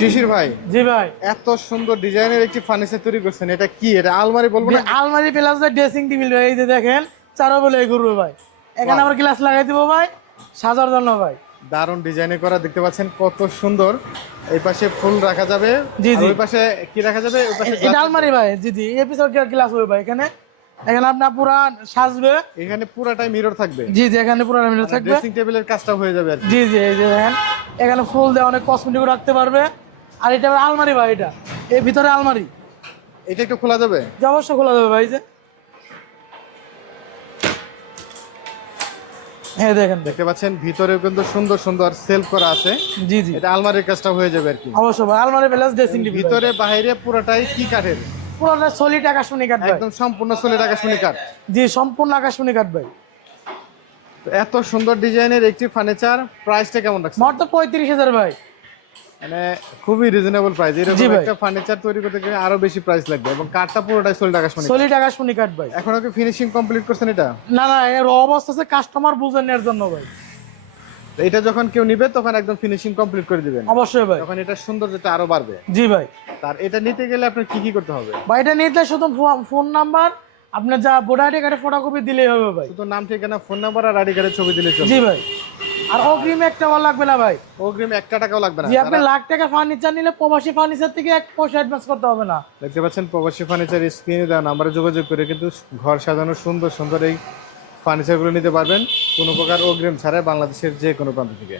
শিশির ভাই, জি ভাই, এত সুন্দর ডিজাইনের একটি ফার্নিচার তৈরি করছেন, এটা কি? এটা আলমারি বলবো না? আলমারি প্লাস ড্রেসিং টেবিল ভাই। এই যে দেখেন চারো বলে ঘুরবে ভাই, এখানে বাহ। আবার গ্লাস লাগাই দিব ভাই সাজার জন্য ভাই। দারুণ ডিজাইনে করা, দেখতে পাচ্ছেন কত সুন্দর। এই পাশে ফুল রাখা যাবে, জি, আর জি। ওই পাশে কি রাখা যাবে? ওই পাশে এটা glass আলমারি রাখা ভাই, জি জি, এপিসোড গ্লাস হবে ভাই। এখানে এখানে আপনার পুরা সাজবে। যাবে। এখানে পুরাটাই মিরর থাকবে, জি জি, এখানে পুরা মিলে থাকবে। ড্রেসিং টেবিলের কাজটা হয়ে যাবে আর কি। জি জি, এই যে দেখেন এখানে ফুল দিয়ে অনেক কসমেটিক রাখতে পারবে। আর এটা আবার আলমারি ভাই, এটা এর ভিতরে আলমারি। এটা একটু খোলা যাবে? যে অবশ্যই খোলা যাবে ভাই। যে হ্যাঁ দেখেন, দেখতে পাচ্ছেন ভিতরেও কিন্তু সুন্দর সুন্দর সেলফ করা আছে। জি জি, এটা আলমারির কাজটা হয়ে যাবে আর কি। অবশ্যই ভাই, আলমারি প্লাস ড্রেসিং টেবিল। ভিতরে বাইরে পুরোটাই কি কাঠের? পুরোটা সলিড আকাশমণি কাঠ ভাই। একদম সম্পূর্ণ সলিড আকাশমণি কাঠ। জি, সম্পূর্ণ আকাশমণি কাঠ ভাই। তো এত সুন্দর ডিজাইনের একটি ফার্নিচার, প্রাইসটা কেমন রাখছেন? মাত্র 35,000 ভাই। মানে খুবই রিজনেবল প্রাইস। জি এরকম ভাই। একটা ফার্নিচার তৈরি করতে গেলে আরো বেশি প্রাইস লাগবে, এবং কাঠটা পুরোটাই সলিড আকাশমণি। সলিড আকাশমণি কাঠ ভাই। এখনো কি ফিনিশিং কমপ্লিট করছেন এটা? না না, এর অবস্থা আছে কাস্টমার বুঝে নেওয়ার জন্য ভাই। তো এটা যখন কেউ নিবে তখন একদম ফিনিশিং কমপ্লিট করে দিবেন, অবশ্যই ভাই। তখন এটা সৌন্দর্যটা আরো বাড়বে। জি ভাই। তার এটা নিতে গেলে আপনার কি কি করতে হবে? ভাই এটা নিতে শুধু ফোন নাম্বার, আপনার যা ভোটার আইডি কার্ডের ফটোকপি দিলেই হবে ভাই। শুধু নাম, ঠিকানা, ফোন নাম্বার আর আইডি কার্ডের ছবি দিলে চলবে। জি ভাই। আর অগ্রিম একটা আমার লাগবে না ভাই। অগ্রিম 1 টাকাও লাগবে না। জি, আপনি লাখ টাকা ফার্নিচার নিলে প্রবাসী ফার্নিচার থেকে 1 পয়সা অ্যাডভান্স করতে হবে না। দেখতে পাচ্ছেন প্রবাসী ফার্নিচার স্ক্রিনে দেওয়া নাম্বারে যোগাযোগ করে কিন্তু ঘর সাজানোর সুন্দর সুন্দর এই ফার্নিচারগুলো নিতে পারবেন কোনো প্রকার অগ্রিম ছাড়াই, বাংলাদেশের যে কোনো প্রান্ত থেকে।